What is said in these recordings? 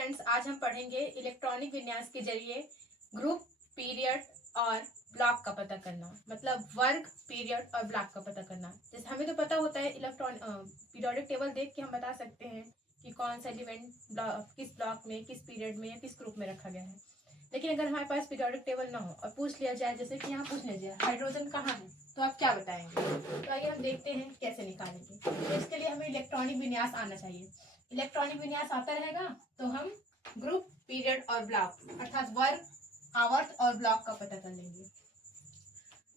Friends, आज हम पढ़ेंगे इलेक्ट्रॉनिक विन्यास के जरिए ग्रुप, पीरियड और ब्लॉक का पता करना। मतलब वर्ग, पीरियड और ब्लॉक का पता करना। जैसे हमें तो पता होता है पीरियोडिक टेबल देख के हम बता सकते हैं कि कौन सा एलिमेंट किस ब्लॉक में, किस पीरियड में या किस ग्रुप में रखा गया है। लेकिन अगर हमारे पास पीरियोडिक टेबल ना हो और पूछ लिया जाए, जैसे कि यहाँ पूछ लिया जाए हाइड्रोजन कहाँ है, तो आप क्या बताएंगे? तो आइए हम देखते हैं कैसे निकालेंगे। तो इसके लिए हमें इलेक्ट्रॉनिक विन्यास आना चाहिए। इलेक्ट्रॉनिक विन्यास आता रहेगा तो हम ग्रुप, पीरियड और ब्लॉक अर्थात वर्ग, आवर्त और ब्लॉक का पता कर लेंगे।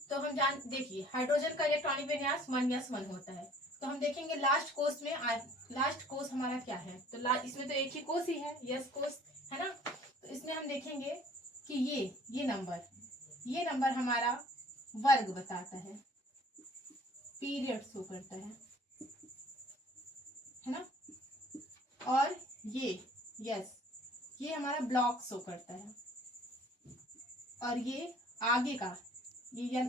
तो हम देखिए हाइड्रोजन का इलेक्ट्रॉनिक विन्यास 1s1 होता है। तो हम देखेंगे लास्ट कोष में लास्ट कोष हमारा क्या है। तो इसमें तो एक ही कोष ही है, यस कोष है ना। तो इसमें हम देखेंगे कि ये नंबर हमारा वर्ग बताता है, पीरियड शो करता है ना। और ये हमारा ब्लॉक शो करता है। और ये आगे का ये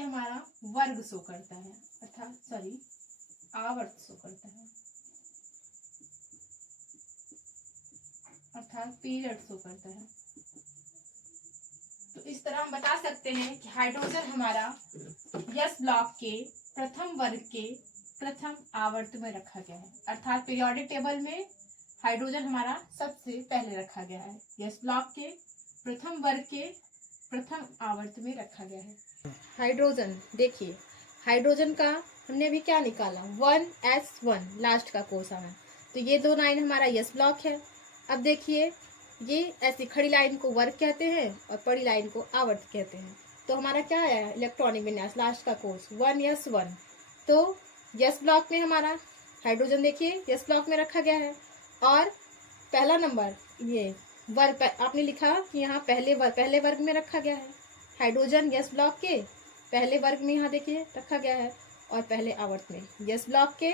हमारा वर्ग शो करता है, आवर्त शो करता है, अर्थात पीरियड शो करता है। तो इस तरह हम बता सकते हैं कि हाइड्रोजन हमारा यस ब्लॉक के प्रथम वर्ग के प्रथम आवर्त में रखा गया है। अर्थात पीरियोडिक टेबल में हाइड्रोजन हमारा सबसे पहले रखा गया है, यस ब्लॉक के प्रथम वर्ग के प्रथम आवर्त में रखा गया है। हाइड्रोजन देखिए, हाइड्रोजन का हमने अभी क्या निकाला, 1s1 लास्ट का कोष आया। तो ये दो लाइन हमारा यस ब्लॉक है। अब देखिए, ये ऐसी खड़ी लाइन को वर्ग कहते हैं और पड़ी लाइन को आवर्त कहते हैं। तो हमारा क्या है इलेक्ट्रॉनिक विन्यास, लास्ट का कोष 1s1। तो यस ब्लॉक में हमारा हाइड्रोजन देखिए यस ब्लॉक में रखा गया है। और पहला नंबर ये वर्ग आपने लिखा कि यहाँ पहले वर्ग में रखा गया है। हाइड्रोजन यस ब्लॉक के पहले वर्ग में यहाँ देखिए रखा गया है और पहले आवर्त में यस ब्लॉक के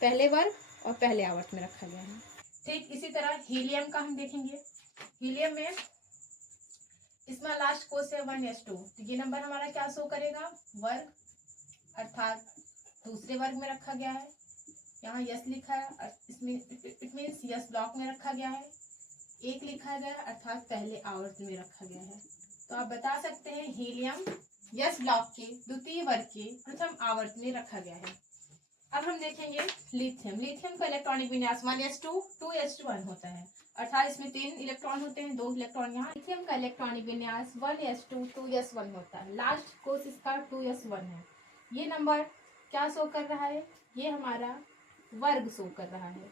पहले वर्ग और पहले आवर्त में रखा गया है। ठीक इसी तरह हीलियम का हम देखेंगे। हीलियम में इसमें लास्ट कोष है 1s2। तो ये नंबर हमारा क्या शो करेगा, वर्ग, अर्थात दूसरे वर्ग में रखा गया है। यहाँ यस लिखा है, इसमें इट मीन्स यस ब्लॉक में रखा गया है। एक लिखा गया अर्थात पहले आवर्त में रखा गया है। तो आप बता सकते हैं हीलियम यस ब्लॉक के द्वितीय वर्ग के प्रथम आवर्त में रखा गया है। अब हम देखेंगे लिथियम का इलेक्ट्रॉनिक विन्यास 1s2 2s1 होता है। अर्थात इसमें 3 इलेक्ट्रॉन होते हैं, 2 इलेक्ट्रॉन यहाँ। लिथियम का इलेक्ट्रॉनिक विन्यास 1s2 2s1 होता है। लास्ट कोष इसका 2s1 है। ये नंबर क्या शो कर रहा है, ये हमारा वर्ग शो कर रहा है।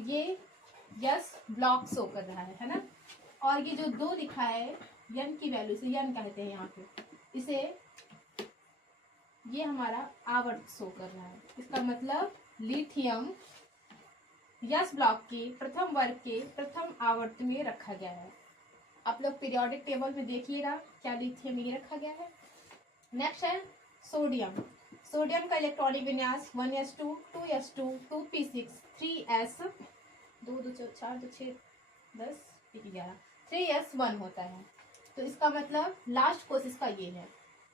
ये यस ब्लॉक शो कर रहा है ना। और ये जो 2 लिखा है यन की वैल्यू से, यन कहते हैं यहाँ पे, इसे ये हमारा आवर्त शो कर रहा है। इसका मतलब लिथियम यस ब्लॉक के प्रथम वर्ग के प्रथम आवर्त में रखा गया है। आप लोग पीरियोडिक टेबल में देखिएगा क्या लिथियम ये रखा गया है। नेक्स्ट है सोडियम। सोडियम का इलेक्ट्रॉनिक विन्यास 1s2 2s2 2p6 3s 2 2 4 2 6 10 11 3s1 होता है। तो इसका मतलब लास्ट कोष इसका ये है।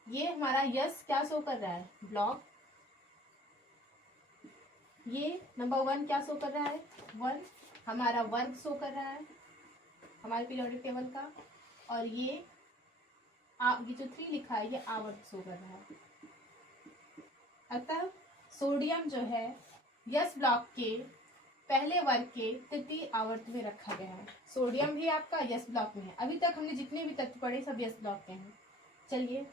ये हमारा यस क्या शो कर रहा है, ब्लॉक। ये नंबर 1 क्या शो कर रहा है, 1 हमारा वर्ग शो कर रहा है हमारे पीरियोडिक टेबल का। और ये जो 3 लिखा है ये आवर्त शो कर रहा है। अतः सोडियम जो है यस ब्लॉक के पहले वर्ग के तृतीय आवर्त में रखा गया है। सोडियम भी आपका यस ब्लॉक में है। अभी तक हमने जितने भी तत्व पढ़े सब यस ब्लॉक के हैं। चलिए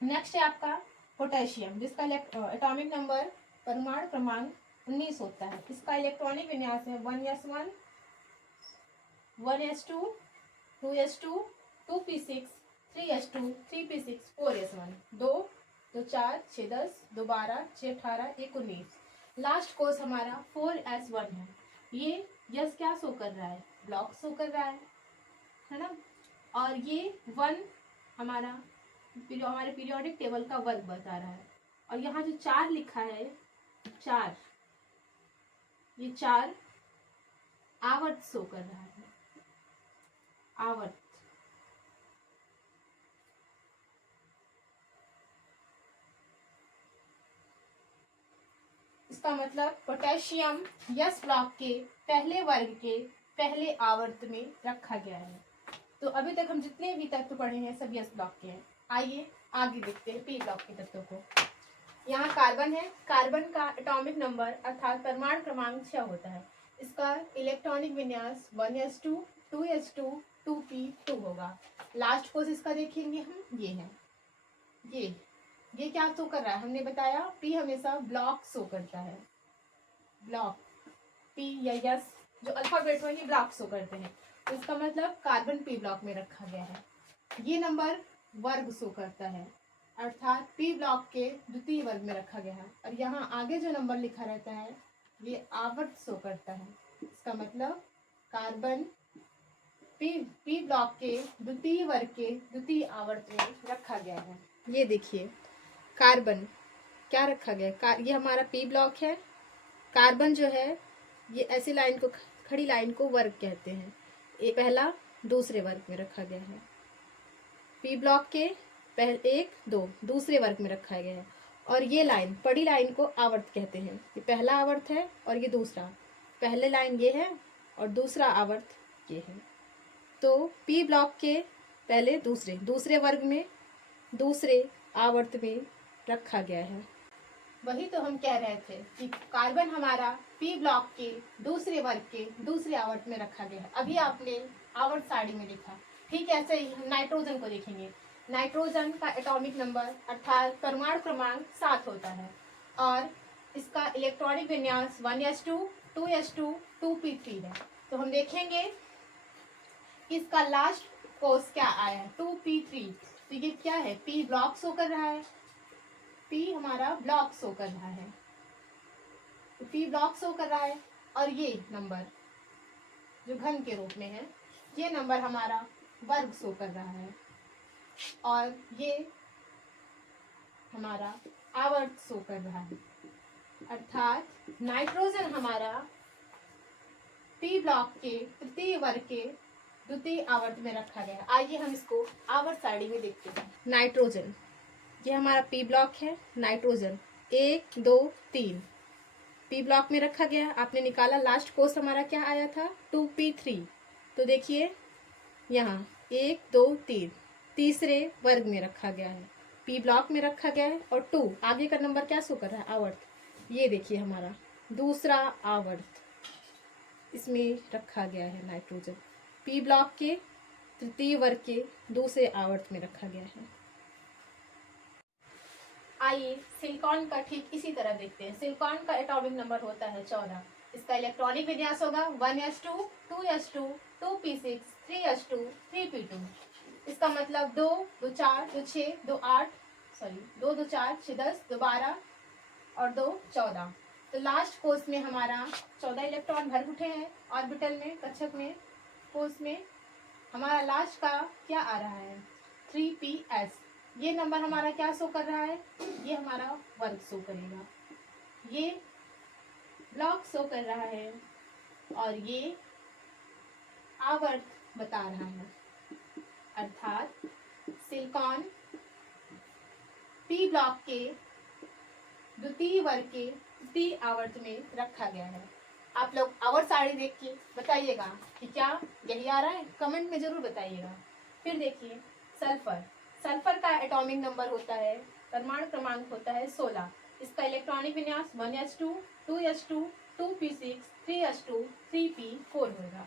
नेक्स्ट है आपका पोटेशियम, जिसका एटॉमिक नंबर परमाणु क्रमांक 19 होता है। इसका इलेक्ट्रॉनिक विन्यास है 1s1 1s2 2s2 2p6 3s2 3p6 4s1 2 2 4 6 10 2 12 6 18 1 19। Last course हमारा 4s1 है। ये यस क्या शो कर रहा है, ब्लॉक शो कर रहा है ना। और ये 1 हमारा हमारे पीरियोडिक टेबल का वर्ग बता रहा है। और यहाँ जो 4 लिखा है 4, ये 4 आवर्त शो कर रहा है, आवर्त। इसका मतलब पोटेशियम यस ब्लॉक के पहले वर्ग के पहले आवर्त में रखा गया है। तो अभी तक हम जितने भी तत्व पढ़े हैं सब यस ब्लॉक के हैं। आइए आगे देखते हैं पी ब्लॉक के तत्वों को। यहाँ कार्बन है। कार्बन का एटॉमिक नंबर अर्थात परमाणु क्रमांक 6 होता है। इसका इलेक्ट्रॉनिक विन्यास 1s2 2s2 2p2 होगा। लास्ट कोर्स इसका देखेंगे हम, ये है। ये क्या शो कर रहा है? हमने बताया पी हमेशा ब्लॉक शो करता है। ब्लॉक पी या यस जो अल्फाबेट में ही ब्लॉक शो करते हैं, तो इसका मतलब कार्बन पी ब्लॉक में रखा गया है। ये नंबर वर्ग शो करता है अर्थात पी ब्लॉक के द्वितीय वर्ग में रखा गया है। और यहाँ आगे जो नंबर लिखा रहता है ये आवर्त शो करता है। इसका मतलब कार्बन पी ब्लॉक के द्वितीय वर्ग के द्वितीय आवर्त में रखा गया है। ये देखिए कार्बन क्या रखा गया है। ये हमारा पी ब्लॉक है। कार्बन जो है ये ऐसी लाइन को, खड़ी लाइन को वर्ग कहते हैं। ये पहला दूसरे वर्ग में रखा गया है। पी ब्लॉक के पहले 1 2 दूसरे वर्ग में रखा गया है। और ये लाइन पड़ी लाइन को आवर्त कहते हैं। ये पहला आवर्त है और ये दूसरा। पहले लाइन ये है और दूसरा आवर्त ये है। तो पी ब्लॉक के पहले दूसरे वर्ग में दूसरे आवर्त में रखा गया है। वही तो हम कह रहे थे कि कार्बन हमारा पी ब्लॉक के दूसरे वर्ग के दूसरे आवर्त में रखा गया है। अभी आपने आवर्त सारणी में देखा। ठीक ऐसे ही हम नाइट्रोजन को देखेंगे। नाइट्रोजन का एटॉमिक नंबर अर्थात परमाणु क्रमांक 7 होता है और इसका इलेक्ट्रॉनिक विन्यास 1s2 2s2 2p3 है। तो हम देखेंगे कि इसका लास्ट कोर्स क्या आया है 2p3। तो ये क्या है? पी ब्लॉक शो कर रहा है। पी हमारा ब्लॉक शो कर रहा है। तो पी ब्लॉक शो कर रहा है और ये नंबर जो घन के रूप में है ये नंबर हमारा वर्ग शो कर रहा है और ये हमारा आवर्त शो कर रहा है। अर्थात नाइट्रोजन हमारा पी ब्लॉक के तृतीय वर्ग के द्वितीय आवर्त में रखा गया है। आइए हम इसको आवर्त सारणी में देखते हैं। नाइट्रोजन ये हमारा पी ब्लॉक है। नाइट्रोजन 1 2 3 पी ब्लॉक में रखा गया। आपने निकाला लास्ट कोर्स हमारा क्या आया था 2p3। तो देखिए यहाँ 1 2 3 तीसरे वर्ग में रखा गया है। पी ब्लॉक में रखा गया है और 2 आगे का नंबर क्या शो कर रहा है? आवर्त। ये देखिए हमारा दूसरा आवर्त इसमें रखा गया है। नाइट्रोजन पी ब्लॉक के तृतीय वर्ग के दूसरे आवर्त में रखा गया है। आइए सिलिकॉन का ठीक इसी तरह देखते हैं। सिलिकॉन का एटॉमिक नंबर होता है 14। इसका इलेक्ट्रॉनिक विन्यास होगा 1s2 2s2 2p6 3s2 3p2। इसका मतलब 2 2 4 2 6 2 8 2 2 4 6 10 2 12 और 2 14। तो लास्ट कोर्स में हमारा 14 इलेक्ट्रॉन भर उठे हैं ऑर्बिटल में, कक्षक में, कोर्स में। हमारा लास्ट का क्या आ रहा है 3ps। ये नंबर हमारा क्या शो कर रहा है? ये हमारा वर्ग शो करेगा। ये ब्लॉक शो कर रहा है और ये आवर्त बता रहा है। अर्थात सिलिकॉन पी ब्लॉक के द्वितीय वर्ग के तृतीय आवर्त में रखा गया है। आप लोग आवर्त सारणी देख के बताइएगा कि क्या यही आ रहा है? कमेंट में जरूर बताइएगा। फिर देखिए सल्फर। सल्फर का एटॉमिक नंबर होता है, परमाणु क्रमांक होता है 16। इसका इलेक्ट्रॉनिक विन्यास 1s2 2s2 2p6 3s2 3p4 होगा।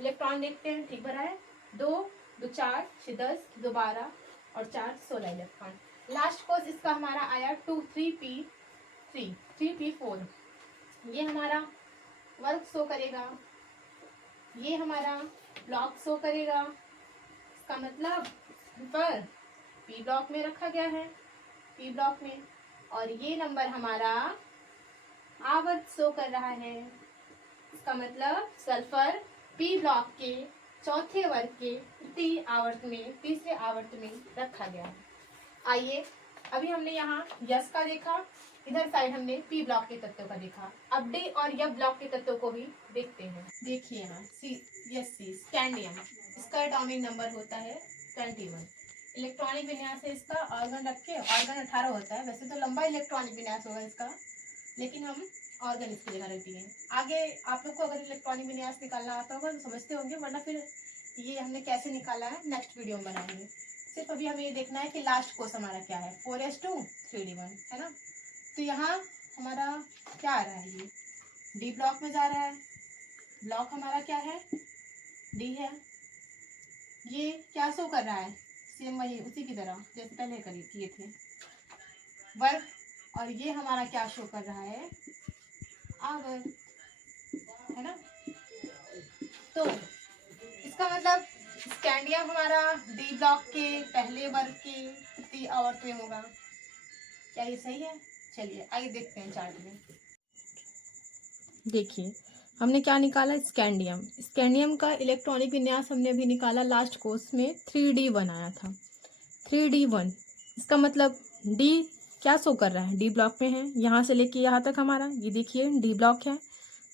इलेक्ट्रॉन देखते हैं, ठीक भरा है। 2 2 4 6 10 2 12 और 4 16 इलेक्ट्रॉन। लास्ट कोर्स इसका हमारा आया 2 3p3 3p4। ये हमारा वर्ग शो करेगा, ये हमारा ब्लॉक शो करेगा। इसका मतलब पर पी ब्लॉक में रखा गया है, पी ब्लॉक में। और ये नंबर हमारा आवर्त शो कर रहा है। इसका मतलब सल्फर पी ब्लॉक के चौथे वर्ग के तृतीय आवर्त में, तीसरे आवर्त में रखा गया है। आइए अभी हमने यहाँ यस का देखा, इधर साइड हमने पी ब्लॉक के तत्वों का देखा। अब डी और यफ ब्लॉक के तत्वों को भी देखते हैं। देखिए यहाँ सी स्कैंडियम। इसका एटॉमिक नंबर होता है 21। इलेक्ट्रॉनिक विन्यास है इसका, ऑर्गन रख के, ऑर्गन 18 होता है। वैसे तो लंबा इलेक्ट्रॉनिक विन्यास होगा इसका, लेकिन हम ऑर्गेनिक्स की जगह रख दिए। आगे आप लोग को अगर इलेक्ट्रॉनिक विन्यास निकालना आता होगा तो समझते होंगे, वरना फिर ये हमने कैसे निकाला है नेक्स्ट वीडियो में बनाएंगे। सिर्फ अभी हमें ये देखना है कि लास्ट कोर्स हमारा क्या है, 4s2 3d1 है ना। तो यहाँ हमारा क्या आ रहा है, ये डी ब्लॉक में जा रहा है। ब्लॉक हमारा क्या है, डी है। ये क्या शो कर रहा है, सेम वही उसी की तरह जैसे पहले किए थे, वर्ग। और ये हमारा क्या शो कर रहा है, आवर्त, है ना। तो इसका मतलब स्कैंडियम हमारा डी ब्लॉक के पहले वर्ग के तृतीय आवर्त में होगा। क्या ये सही है? चलिए आइए देखते हैं चार्ट में। देखिए हमने क्या निकाला, स्कैंडियम। स्कैंडियम का इलेक्ट्रॉनिक विन्यास हमने अभी निकाला लास्ट कोर्स में, 3d1 आया था। 3d1 इसका मतलब डी क्या शो कर रहा है, डी ब्लॉक में है। यहाँ से लेके यहाँ तक हमारा ये देखिए डी ब्लॉक है,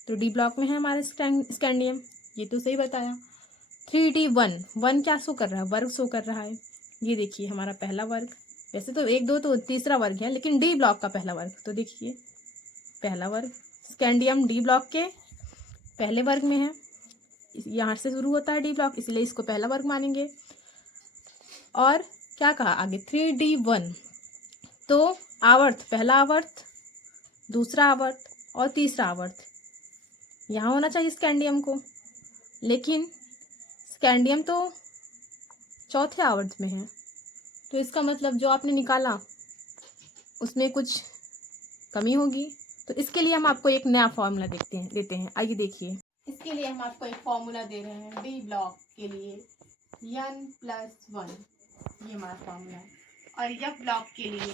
तो डी ब्लॉक में है हमारा स्कैंडियम, ये तो सही बताया। 3d1 वन क्या शो कर रहा है, वर्ग शो कर रहा है। ये देखिए हमारा पहला वर्ग, वैसे तो 1 2 तो तीसरा वर्ग है, लेकिन डी ब्लॉक का पहला वर्ग, तो देखिए पहला वर्ग। स्कैंडियम डी ब्लॉक के पहले वर्ग में है, यहाँ से शुरू होता है डी ब्लॉक, इसलिए इसको पहला वर्ग मानेंगे। और क्या कहा आगे, 3d1 तो आवर्त, पहला आवर्त, दूसरा आवर्त और तीसरा आवर्त यहाँ होना चाहिए स्कैंडियम को, लेकिन स्कैंडियम तो चौथे आवर्त में है। तो इसका मतलब जो आपने निकाला उसमें कुछ कमी होगी। तो इसके लिए हम आपको एक नया फॉर्मूला देते हैं। आइए देखिए, इसके लिए हम आपको एक फॉर्मूला दे रहे हैं डी ब्लॉक के लिए, n+1, ये हमारा फॉर्मूला है। और एफ ब्लॉक के लिए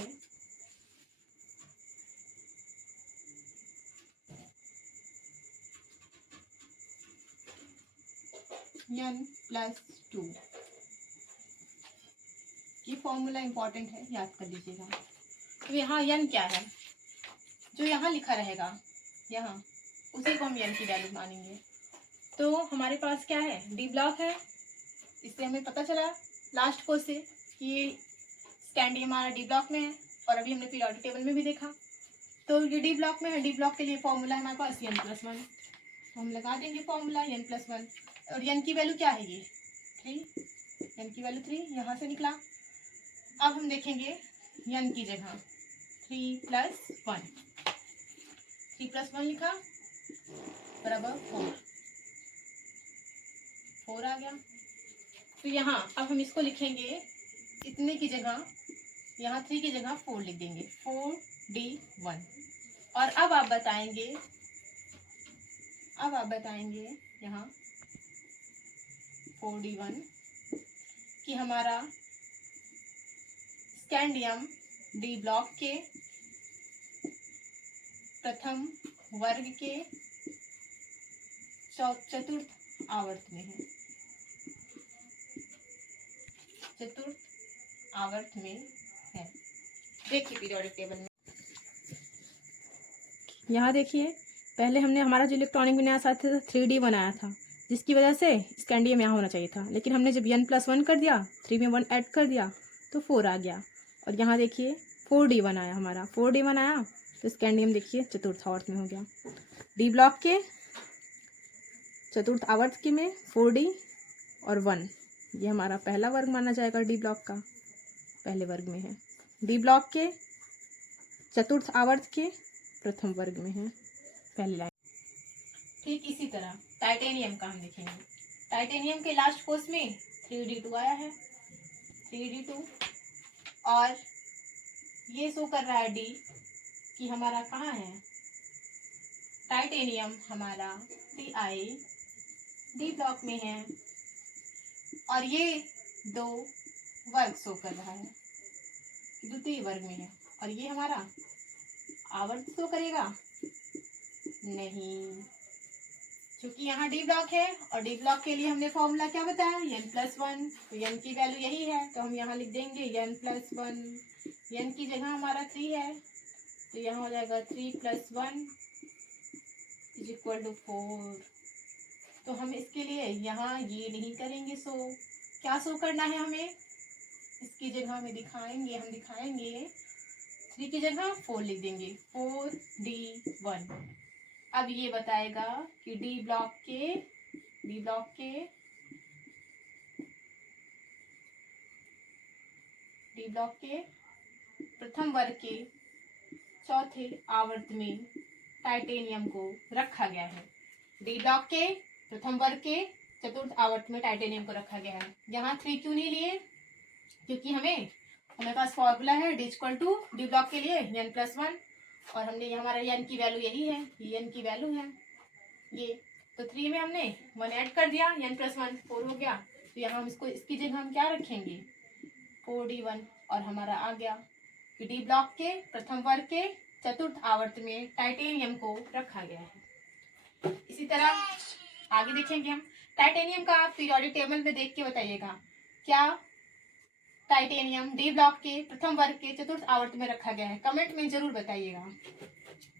n+2। ये फॉर्मूला इंपॉर्टेंट है, याद कर लीजिएगा। तो यहाँ n क्या है, जो यहाँ लिखा रहेगा यहाँ, उसी को हम n की वैल्यू मानेंगे। तो हमारे पास क्या है, डी ब्लॉक है। इससे हमें पता चला लास्ट कोर्स से कि स्कैंडियम हमारा डी ब्लॉक में है, और अभी हमने पीरियोडिक टेबल में भी देखा। तो ये डी ब्लॉक में है, डी ब्लॉक के लिए फॉर्मूला है हमारे पास n+1, तो हम लगा देंगे फॉर्मूला n+1। और n की वैल्यू क्या है, ये 3, n की वैल्यू 3 यहाँ से निकला। अब हम देखेंगे n की जगह 3+1, 3+1 लिखा बराबर 4 आ गया। तो यहाँ अब हम इसको लिखेंगे, इतने की जगह यहाँ 3 की जगह 4 लिख देंगे, 4d1। और अब आप बताएंगे यहाँ 4d1 कि हमारा स्कैंडियम डी ब्लॉक के प्रथम वर्ग के चतुर्थ आवर्त में है, चतुर्थ आवर्त में है। देखिए पीरियोडिक टेबल में यहाँ देखिए, पहले हमने हमारा जो इलेक्ट्रॉनिक विन्यास आया था 3d1 आया था, जिसकी वजह से स्कैंडियम यहाँ होना चाहिए था। लेकिन हमने जब n+1 कर दिया, 3 में 1 ऐड कर दिया, तो 4 आ गया। और यहाँ देखिए 4d1 आया, हमारा 4d1 आया, तो स्कैंडियम देखिए चतुर्थ आवर्त में हो गया। डी ब्लॉक के चतुर्थ आवर्त के में 4d और 1, ये हमारा पहला वर्ग माना जाएगा, डी ब्लॉक का पहले वर्ग में है। डी ब्लॉक के चतुर्थ आवर्त के प्रथम वर्ग में है, पहली लाइन। ठीक इसी तरह टाइटेनियम का हम देखेंगे। टाइटेनियम के लास्ट कोर्स में 3d2 आया है, 3d2। और ये शो कर रहा है डी कि हमारा कहाँ है, टाइटेनियम हमारा Ti डी ब्लॉक में है। और ये 2 वर्ग शो कर रहा है, द्वितीय वर्ग में है। और ये हमारा आवर्त शो करेगा नहीं, क्योंकि यहाँ डी ब्लॉक है, और डी ब्लॉक के लिए हमने फॉर्मूला क्या बताया, n+1। तो n की वैल्यू यही है, तो हम यहाँ लिख देंगे n+1। n की जगह हमारा 3 है, तो यहाँ हो जाएगा 3+1 = 4। तो हम इसके लिए यहाँ ये नहीं करेंगे, क्या शो करना है हमें, इसकी जगह हम दिखाएंगे 3 की जगह 4 लिख देंगे, 4d1। अब ये बताएगा कि डी ब्लॉक के प्रथम वर्ग के चौथे आवर्त में टाइटेनियम को रखा गया है। डी ब्लॉक के प्रथम वर्ग के चतुर्थ आवर्त में टाइटेनियम को रखा गया है। यहाँ 3 क्यों नहीं लिए? क्योंकि हमारे पास फॉर्मूला है D equal to D block के लिए n+1 और हमने हमारा n की वैल्यू यही है, ये n की वैल्यू है ये, तो 3 में हमने 1 ऐड कर दिया, n+1 4 हो गया। तो यहाँ हम इसकी जगह हम क्या रखेंगे 4d1 और हमारा आ गया कि डी ब्लॉक के प्रथम वर्ग के चतुर्थ आवर्त में टाइटेनियम को रखा गया है। इसी तरह आगे देखेंगे हम टाइटेनियम का पीरियोडिक टेबल में देख के बताइएगा क्या टाइटेनियम डी ब्लॉक के प्रथम वर्ग के चतुर्थ आवर्त में रखा गया है, कमेंट में जरूर बताइएगा।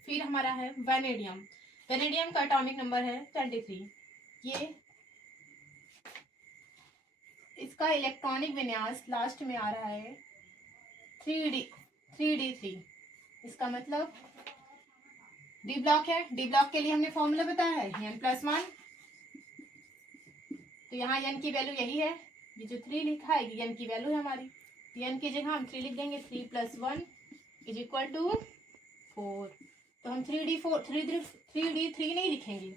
फिर हमारा है वेनेडियम। वेनेडियम का एटॉमिक नंबर है 23। ये इसका इलेक्ट्रॉनिक विन्यास लास्ट में आ रहा है 3d3। इसका मतलब डी ब्लॉक है, डी ब्लॉक के लिए हमने फॉर्मूला बताया है n+1, तो यहाँ n की वैल्यू यही है, ये जो 3 लिखा है ये n की वैल्यू है हमारी, तो n की जगह हम 3 लिख देंगे, 3 + 1 = 4। तो हम 3d3 नहीं लिखेंगे,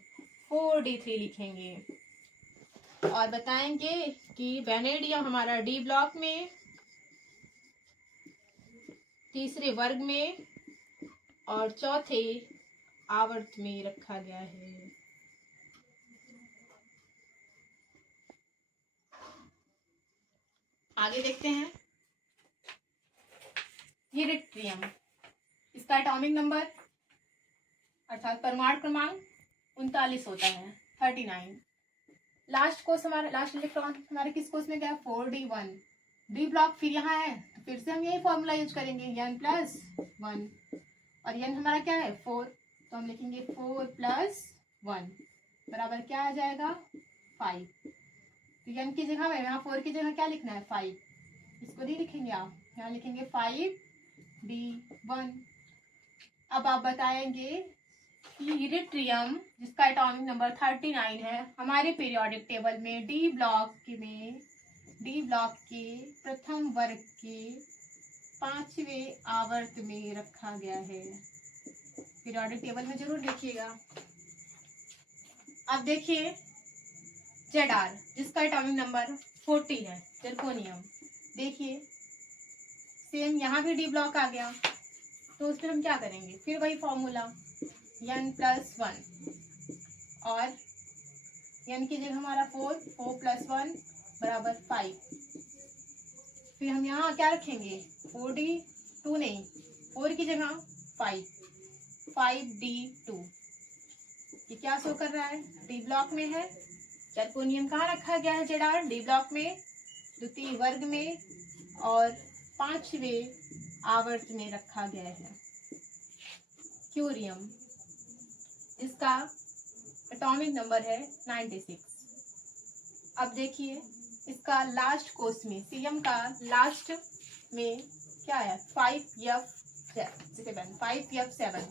4d3 लिखेंगे और बताएंगे कि वेनेडियम हमारा डी ब्लॉक में तीसरे वर्ग में और चौथे आवर्त में रखा गया है। आगे देखते हैं यूरेट्रियम। इसका एटॉमिक नंबर अर्थात परमाणु क्रमांक 39 होता है, 39। लास्ट इलेक्ट्रॉन हमारे किस कोष में गया 4d1। डी ब्लॉक फिर यहाँ है तो फिर से हम यही फॉर्मूला यूज करेंगे n+1 और n हमारा क्या है 4, तो हम लिखेंगे 4 + 1 बराबर क्या आ जाएगा 5। तो n की जगह में यहाँ 4 की जगह क्या लिखना है 5, इसको नहीं लिखेंगे आप, यहाँ लिखेंगे 5d1। अब आप बताएंगे कि यूरेट्रियम जिसका एटॉमिक नंबर 39 है हमारे पीरियोडिक टेबल में डी ब्लॉक के प्रथम वर्ग के 5वें आवर्त में रखा गया है। पीरियोडिक टेबल में जरूर देखिएगा। अब देखिए Zr जिसका एटॉमिक नंबर 40 है, जर्कोनियम। देखिए सेम यहाँ भी डी ब्लॉक आ गया, तो उसमें हम क्या करेंगे फिर वही फॉर्मूला n+1 और n की जगह हमारा 4 + 1 बराबर 5। फिर हम यहाँ क्या रखेंगे 4d2 नहीं, 4 की जगह 5d2। ये क्या शो कर रहा है डी ब्लॉक में है। जर्कोनियम कहाँ रखा गया है Zr डी ब्लॉक में द्वितीय वर्ग में और 5वें आवर्त में रखा गया है। क्यूरियम इसका एटॉमिक नंबर है 96। अब देखिए इसका लास्ट कोष में सीएम का लास्ट में क्या है 5f7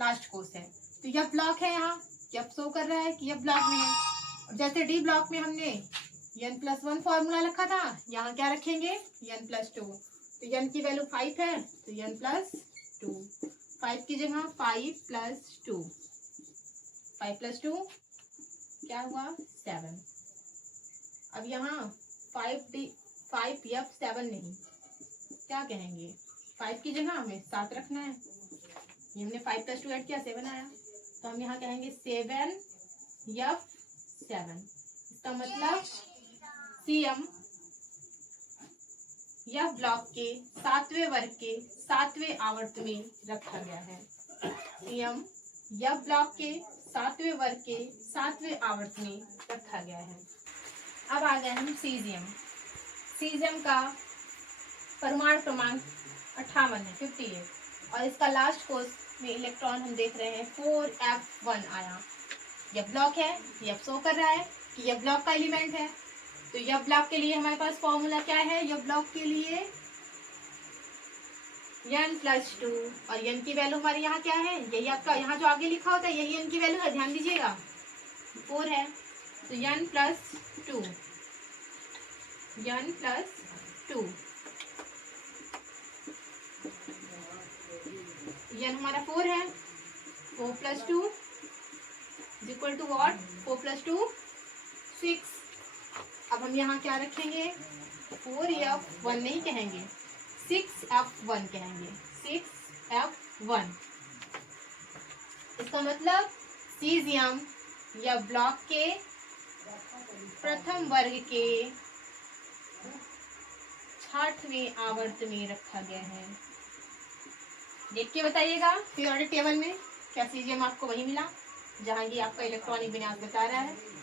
लास्ट कोष है, तो यह ब्लॉक है, यहाँ यह शो कर रहा है कि यह ब्लॉक में है। जैसे डी ब्लॉक में हमने n+1 फॉर्मूला रखा था, यहाँ क्या रखेंगे n+2, तो n की वैल्यू 5 है तो n+2, 5 की जगह 5 + 2 क्या हुआ 7। अब यहाँ 5f7 नहीं, क्या कहेंगे 5 की जगह हमें 7 रखना है, ये हमने 5 + 2 ऐड किया 7 आया, तो हम यहाँ कहेंगे 7f7। इसका मतलब सीएम यह ब्लॉक के 7वें वर्ग के 7वें आवर्त में रखा गया है। सीएम यह ब्लॉक के 7वें वर्ग के 7वें आवर्त में रखा गया है। अब आ गए हम सीजियम। सीजियम का परमाणु क्रमांक 58 है, 58, और इसका लास्ट कोष में इलेक्ट्रॉन हम देख रहे हैं 4f1 आया। यह ब्लॉक है, यह शो कर रहा है कि यह ब्लॉक का एलिमेंट है, तो यह ब्लॉक के लिए हमारे पास फॉर्मूला क्या है, यह ब्लॉक के लिए n+2 और n की वैल्यू हमारी यहाँ क्या है, यही आपका यहाँ जो आगे लिखा होता है यही n की वैल्यू है, ध्यान दीजिएगा 4 है, तो n+2 n हमारा 4 है, 4+2 इज इक्वल टू वॉट, 4+2 6। अब हम यहाँ क्या रखेंगे, 4f1 नहीं कहेंगे, 6f1 कहेंगे, 6f1। इसका मतलब सीजियम या ब्लॉक के प्रथम वर्ग के 6वें आवर्त में रखा गया है। देख के बताइएगा पीरियोडिक टेबल में क्या सीजियम आपको वही मिला जहां ये आपका इलेक्ट्रॉनिक विन्यास बता रहा है।